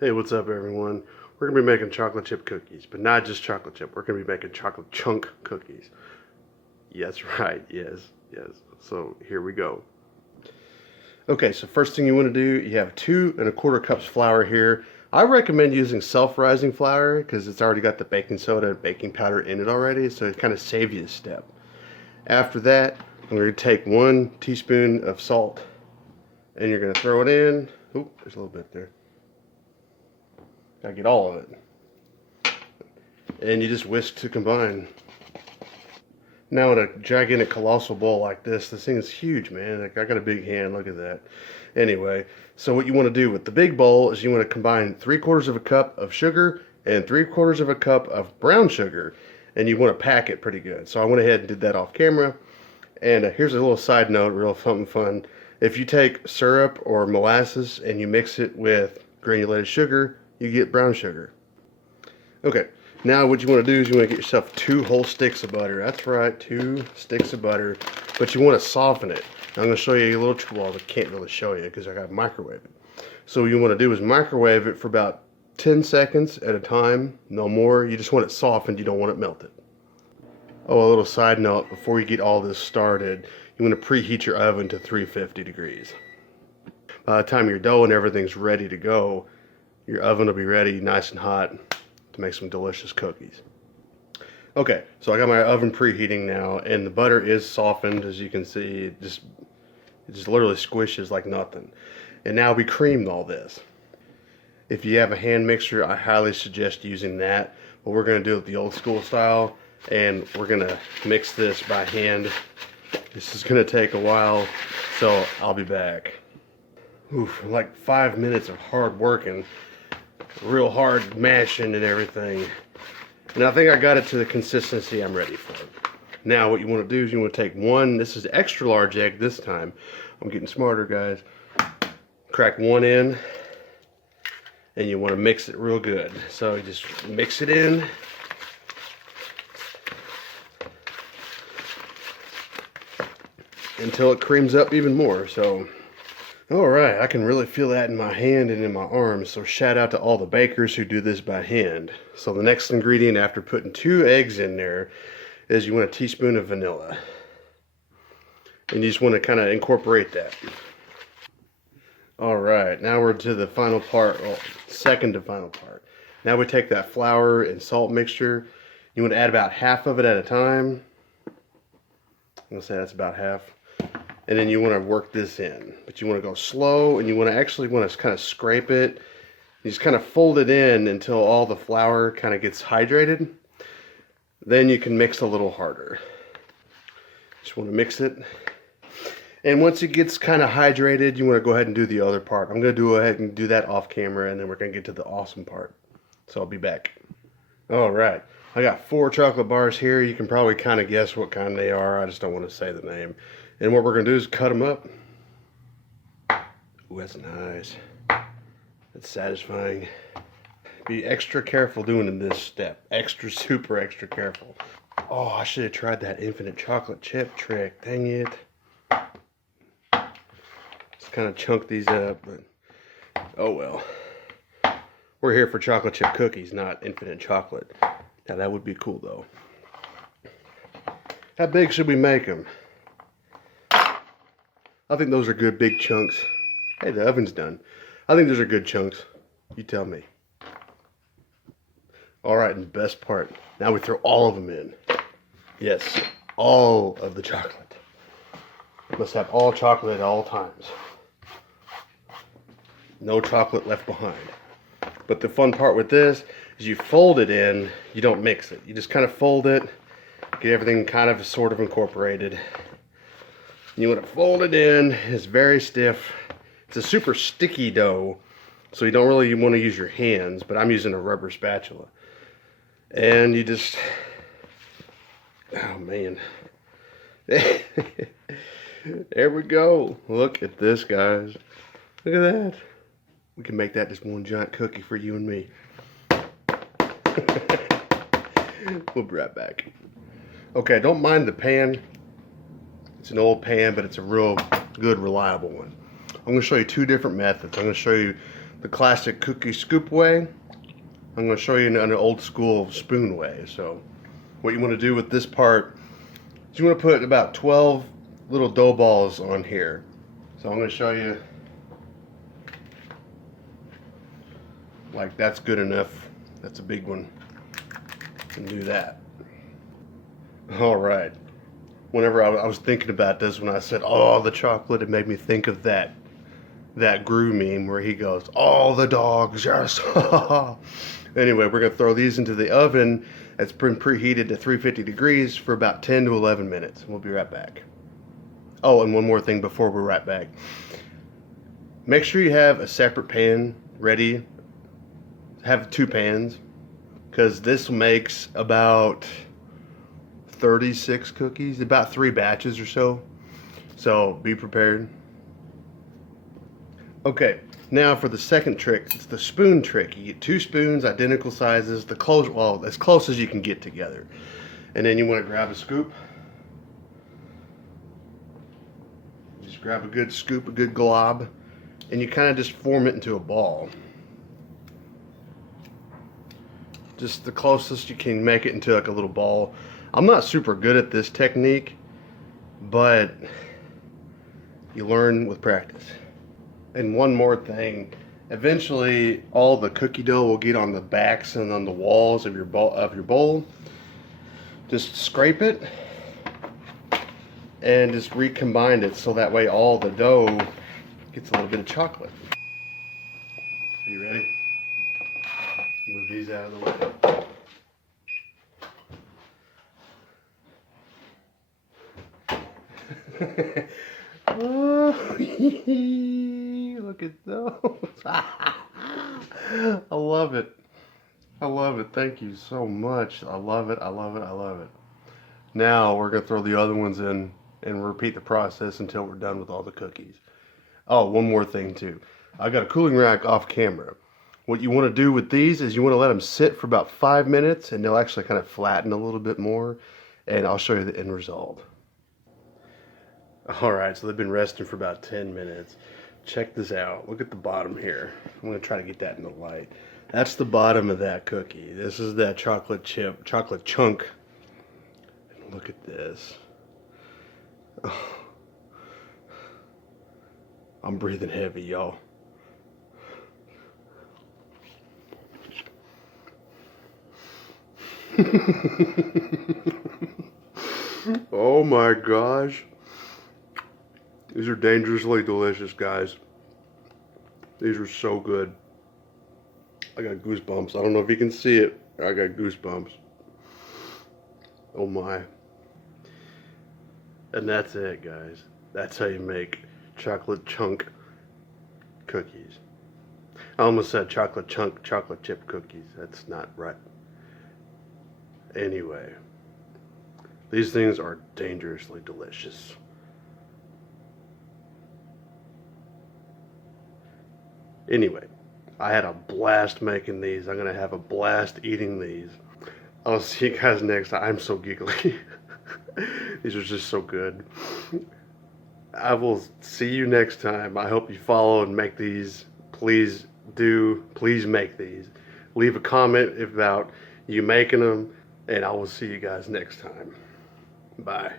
Hey, what's up everyone? We're going to be making chocolate chip cookies, but not just chocolate chip. We're going to be making chocolate chunk cookies. Yes, right. Yes. So here we go. Okay, so first thing you want to do, you have 2¼ cups flour here. I recommend using self-rising flour because it's already got the baking soda and baking powder in it already, so it kind of saves you a step. After that, I'm going to take 1 teaspoon of salt and you're going to throw it in. Oop, there's a little bit there. Gotta get all of it. And you just whisk to combine. Now in a gigantic colossal bowl like this thing is huge, man. Like, I got a big hand, look at that. Anyway, so what you want to do with the big bowl is you want to combine 3/4 cup of sugar and 3/4 cup of brown sugar. And you want to pack it pretty good. So I went ahead and did that off camera. And here's a little side note, real something fun. If you take syrup or molasses and you mix it with granulated sugar, you get brown sugar. Okay, now what you want to do is you want to get yourself 2 whole sticks of butter. That's right, 2 sticks of butter. But you want to soften it. Now I'm going to show you a little trick. Well, I can't really show you because I got to microwave it. So what you want to do is microwave it for about 10 seconds at a time, no more. You just want it softened, you don't want it melted. Oh, a little side note, before you get all this started, you want to preheat your oven to 350 degrees. By the time your dough and everything's ready to go, your oven will be ready, nice and hot, to make some delicious cookies. Okay, so I got my oven preheating now, and the butter is softened, as you can see. It just literally squishes like nothing. And now we creamed all this. If you have a hand mixer, I highly suggest using that. But we're going to do it the old school style, and we're going to mix this by hand. This is going to take a while, so I'll be back. Oof, like 5 minutes of hard working. Real hard mashing and everything. And I think I got it to the consistency I'm ready for. Now what you want to do is you want to take 1, this is extra large egg this time. I'm getting smarter, guys. Crack 1 in, and you want to mix it real good. So you just mix it in. Until it creams up even more. So alright, I can really feel that in my hand and in my arms, so shout out to all the bakers who do this by hand. So the next ingredient after putting 2 eggs in there is you want a teaspoon of vanilla. And you just want to kind of incorporate that. Alright, now we're to the final part, well, second to final part. Now we take that flour and salt mixture. You want to add about half of it at a time. I'm going to say that's about half. And then you want to work this in, but you want to go slow, and you want to kind of scrape it. You just kind of fold it in until all the flour kind of gets hydrated. Then you can mix a little harder. Just want to mix it. And once it gets kind of hydrated, you want to go ahead and do the other part. I'm going to go ahead and do that off camera, and then we're going to get to the awesome part. So I'll be back. All right. I got 4 chocolate bars here. You can probably kind of guess what kind they are. I just don't want to say the name. And what we're going to do is cut them up. Ooh, that's nice. That's satisfying. Be extra careful doing this step. Super extra careful. Oh, I should have tried that infinite chocolate chip trick. Dang it. Just kind of chunk these up, but oh well. We're here for chocolate chip cookies, not infinite chocolate. Now that would be cool though. How big should we make them? I think those are good big chunks. Hey, the oven's done. I think those are good chunks. You tell me. Alright, and the best part. Now we throw all of them in. Yes, all of the chocolate. You must have all chocolate at all times. No chocolate left behind. But the fun part with this is you fold it in, you don't mix it. You just kind of fold it, get everything kind of sort of incorporated. You want to fold it in. It's very stiff. It's a super sticky dough, so you don't really want to use your hands, but I'm using a rubber spatula. And you just, oh man. There we go. Look at this, guys. Look at that. We can make that just one giant cookie for you and me. We'll be right back. Okay, don't mind the pan. It's an old pan, but it's a real good, reliable one. I'm going to show you 2 different methods. I'm going to show you the classic cookie scoop way. I'm going to show you an old school spoon way. So what you want to do with this part is you want to put about 12 little dough balls on here. So I'm going to show you, like, that's good enough. That's a big one. And do that. All right. Whenever I was thinking about this, when I said, "Oh, the chocolate," it made me think of that Gru meme where he goes, "All the dogs, yes." Anyway, we're gonna throw these into the oven. It's been preheated to 350 degrees for about 10 to 11 minutes. We'll be right back. Oh, and one more thing before we're right back. Make sure you have a separate pan ready. Have 2 pans, because this makes about 36 cookies, about 3 batches or so. So be prepared. Okay, now for the second trick, it's the spoon trick. You get 2 spoons, identical sizes, well, as close as you can get together. And then you want to grab a scoop. Just grab a good scoop, a good glob, and you kind of just form it into a ball. Just the closest you can make it into like a little ball. I'm not super good at this technique, but you learn with practice. And one more thing, eventually all the cookie dough will get on the backs and on the walls of your bowl. Just scrape it and just recombine it so that way all the dough gets a little bit of chocolate. Are you ready? Move these out of the way. Oh, look at those. I love it. I love it. Thank you so much. I love it. I love it. I love it. Now we're going to throw the other ones in and repeat the process until we're done with all the cookies. Oh, one more thing too. I got a cooling rack off camera. What you want to do with these is you want to let them sit for about 5 minutes, and they'll actually kind of flatten a little bit more, and I'll show you the end result. Alright, so they've been resting for about 10 minutes. Check this out. Look at the bottom here. I'm going to try to get that in the light. That's the bottom of that cookie. This is that chocolate chunk. And look at this. Oh. I'm breathing heavy, y'all. Oh my gosh. These are dangerously delicious, guys. These are so good. I got goosebumps. I don't know if you can see it. I got goosebumps. Oh my. And that's it, guys. That's how you make chocolate chunk cookies. I almost said chocolate chunk chocolate chip cookies. That's not right. Anyway, these things are dangerously delicious. Anyway, I had a blast making these. I'm going to have a blast eating these. I'll see you guys next time. I'm so giggly. These are just so good. I will see you next time. I hope you follow and make these. Please make these. Leave a comment about you making them, and I will see you guys next time. Bye.